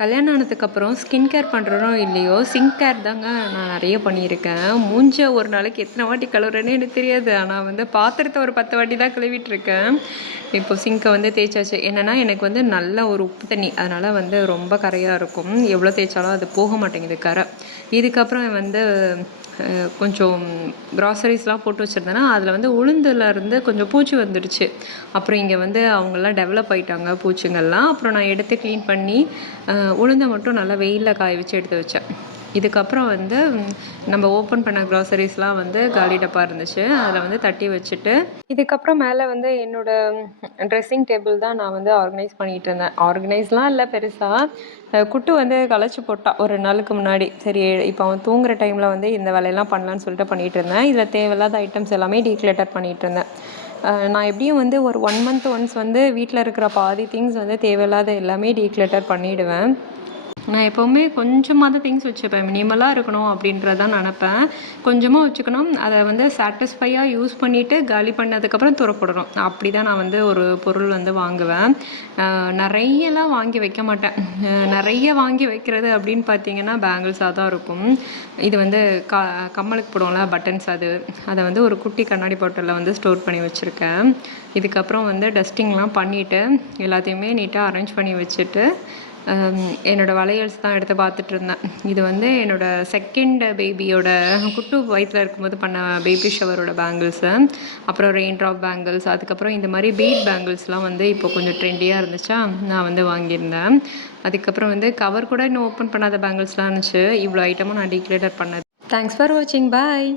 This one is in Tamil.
கல்யாணம் ஆனதுக்கப்புறம் ஸ்கின் கேர் பண்ணுறனோ இல்லையோ, சிங்க் கேர் தாங்க நான் நிறைய பண்ணியிருக்கேன். மூஞ்ச ஒரு நாளைக்கு எத்தனை வாட்டி கழுவுறேன்னே எனக்கு தெரியாது. ஆனால் வந்து பாத்திரத்தை ஒரு 10 வாட்டி தான் கழுவிட்டுருக்கேன். இப்போ சிங்க்கை வந்து தேய்ச்சாச்சு. என்னென்னா எனக்கு வந்து நல்ல ஒரு உப்பு தண்ணி, அதனால் வந்து ரொம்ப கரையாக இருக்கும். எவ்வளோ தேய்ச்சாலும் அது போக மாட்டேங்குது கரை. இதுக்கப்புறம் வந்து கொஞ்சம் க்ராசரிஸ்லாம் போட்டு வச்சுருந்தேன்னா அதில் வந்து உளுந்துலேருந்து கொஞ்சம் பூச்சி வந்துடுச்சு. அப்புறம் இங்கே வந்து அவங்கெல்லாம் டெவலப் ஆகிட்டாங்க பூச்சிங்கள்லாம். அப்புறம் நான் எடுத்து க்ளீன் பண்ணி உளுந்தை மட்டும் நல்லா வெயிலில் காய வச்சு எடுத்து வச்சேன். இதுக்கப்புறம் வந்து நம்ம ஓப்பன் பண்ண க்ராசரிஸ்லாம் வந்து காலி டப்பா இருந்துச்சு, அதில் வந்து தட்டி வச்சுட்டு இதுக்கப்புறம் மேலே வந்து என்னோடய ட்ரெஸ்ஸிங் டேபிள் தான் நான் வந்து ஆர்கனைஸ் பண்ணிகிட்டு இருந்தேன். ஆர்கனைஸ்லாம் இல்லை பெருசாக. குட்டு வந்து களைச்சி போட்டான் ஒரு நாளுக்கு முன்னாடி. சரி இப்போ அவன் தூங்குகிற டைமில் வந்து இந்த வேலையெல்லாம் பண்ணலான்னு சொல்லிட்டு பண்ணிகிட்டு இருந்தேன். இதில் தேவையில்லாத ஐட்டம்ஸ் எல்லாமே டீக்ளட்டர் பண்ணிகிட்டு இருந்தேன். நான் எப்படியும் வந்து ஒரு 1 month ஒன்ஸ் வந்து வீட்டில் இருக்கிற பாதி திங்ஸ் வந்து தேவையில்லாத எல்லாமே டீக்ளட்டர் பண்ணிவிடுவேன். நான் எப்போவுமே கொஞ்சமாக தான் திங்ஸ் வச்சுப்பேன். மினிமலாக இருக்கணும் அப்படின்றதான் நினப்பேன். கொஞ்சமாக வச்சுக்கணும், அதை வந்து சாட்டிஸ்ஃபையாக யூஸ் பண்ணிவிட்டு காலி பண்ணதுக்கப்புறம் தூரப்படணும். அப்படி தான் நான் வந்து ஒரு பொருள் வந்து வாங்குவேன். நிறையலாம் வாங்கி வைக்க மாட்டேன். நிறைய வாங்கி வைக்கிறது அப்படின்னு பார்த்தீங்கன்னா பேங்கிள்ஸாக தான் இருக்கும். இது வந்து கம்மலுக்கு போடுவோம்ல பட்டன்ஸ், அதை வந்து ஒரு குட்டி கண்ணாடி பாட்டிலில் வந்து ஸ்டோர் பண்ணி வச்சுருக்கேன். இதுக்கப்புறம் வந்து டஸ்டிங்லாம் பண்ணிவிட்டு எல்லாத்தையுமே நீட்டாக அரேஞ்ச் பண்ணி வச்சுட்டு என்னோடய வளையல்ஸ் தான் எடுத்து பார்த்துட்டு இருந்தேன். இது வந்து என்னோடய செகண்ட் பேபியோட குட்டு வயிற்றில் இருக்கும்போது பண்ண பேபி ஷவரோட பேங்கிள்ஸு. அப்புறம் ரெயின் ட்ராப் பேங்கிள்ஸ், அதுக்கப்புறம் இந்த மாதிரி பீட் பேங்கிள்ஸ்லாம் வந்து இப்போ கொஞ்சம் ட்ரெண்டியாக இருந்துச்சா, நான் வந்து வாங்கியிருந்தேன். அதுக்கப்புறம் வந்து கவர் கூட இன்னும் ஓப்பன் பண்ணாத பேங்கிள்ஸ்லாம் இருந்துச்சு. இவ்வளோ ஐட்டமும் நான் டீக்ளேட்டர் பண்ணது. தேங்க்ஸ் ஃபார் வாட்சிங். பாய்.